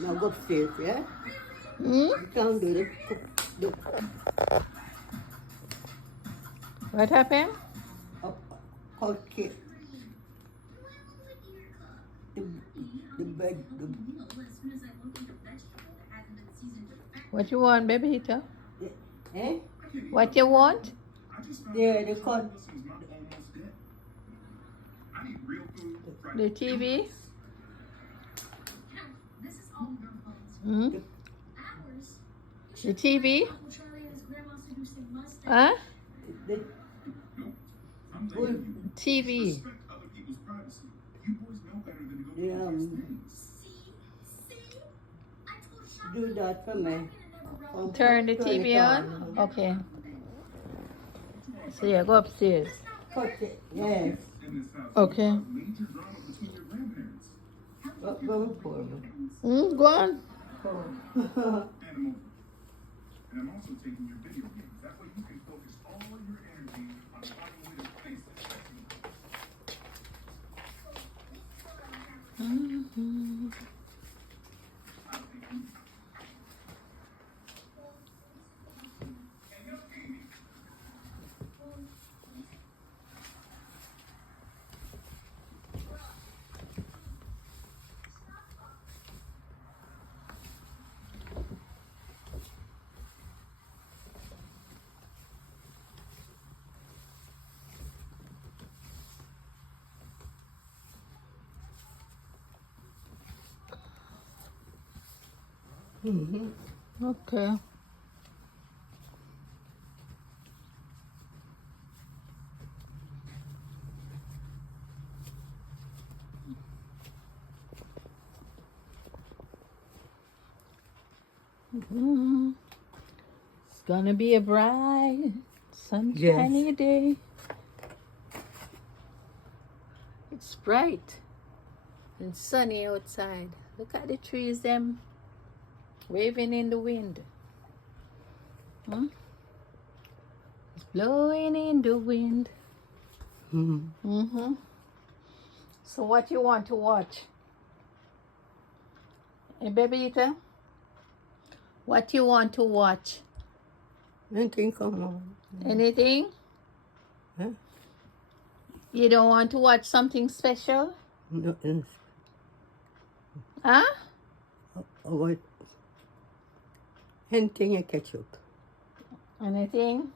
Now go upstairs, yeah? Hmm? You can't do the What happened? cupcake. The bed. What you want, baby heater? Eh? What you want? Yeah, the cut. The TV? Hmm? The TV? Huh? The, TV. the, do that for me. Turn the Turn it TV on? Okay. So yeah, go upstairs. Cut it, yes. Okay. Go for me. Go on. Oh. And I'm also taking your video games. That way you can focus all your energy on finding a way to face the Okay. It's gonna be a bright, sunshiny day. It's bright and sunny outside. Look at the trees, them waving in the wind. It's blowing in the wind. So what you want to watch? Hey, Bebeta, what you want to watch? Anything come on. Anything? Huh? You don't want to watch something special? Nothing. Huh? What? Anything you catch up. Anything?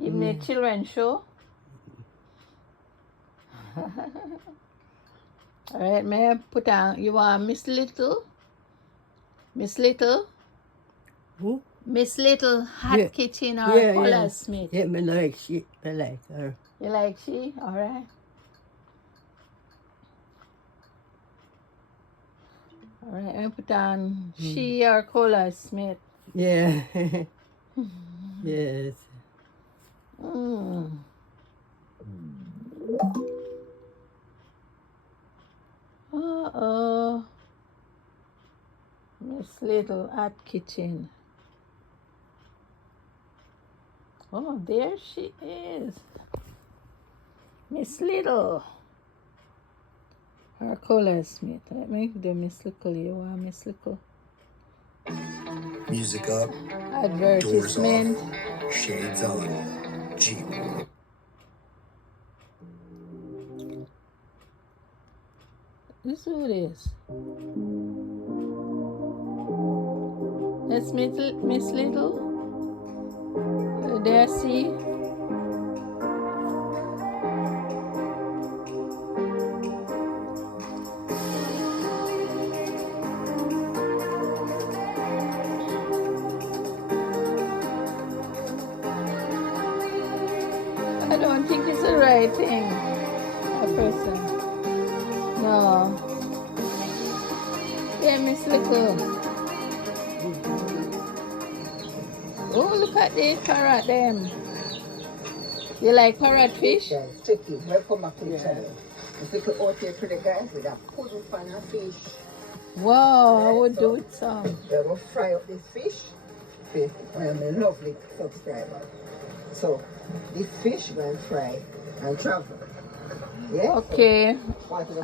Even a children's show? Alright, may I put on, you want Miss Little? Miss Little? Who? Miss Little Hot Yeah. Kitchen or Color Smith? Yeah, me like she. I like her. You like she? Alright. Alright, I put on she or Color Smith. Yeah. Yes. Uh-oh. Miss Little Hot Kitchen. Oh, there she is. Miss Little. Or Color Smith. Let me do Miss Little. You want Miss Little? Music up, doors Advertisement. off, shades on, Jeep. This is who it is. That's Miss Little. There, see? I don't think it's the right thing. A person. No. Yeah, Miss Little. Oh, look at the parrot them. You like parrot fish? Yes, tricky. Welcome back to the channel. If you could out here to the guys with a pudding pan of fish. Wow, I would do it some. We're going to fry up this fish for my lovely subscriber. So, this fish going to fry and travel. Yeah. Okay,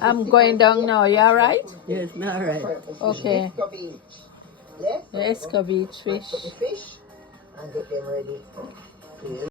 I'm going down now. You alright? Yes, all right. Okay. Esco Beach. Yes. Yes, Beach Catch fish. the fish and get them ready.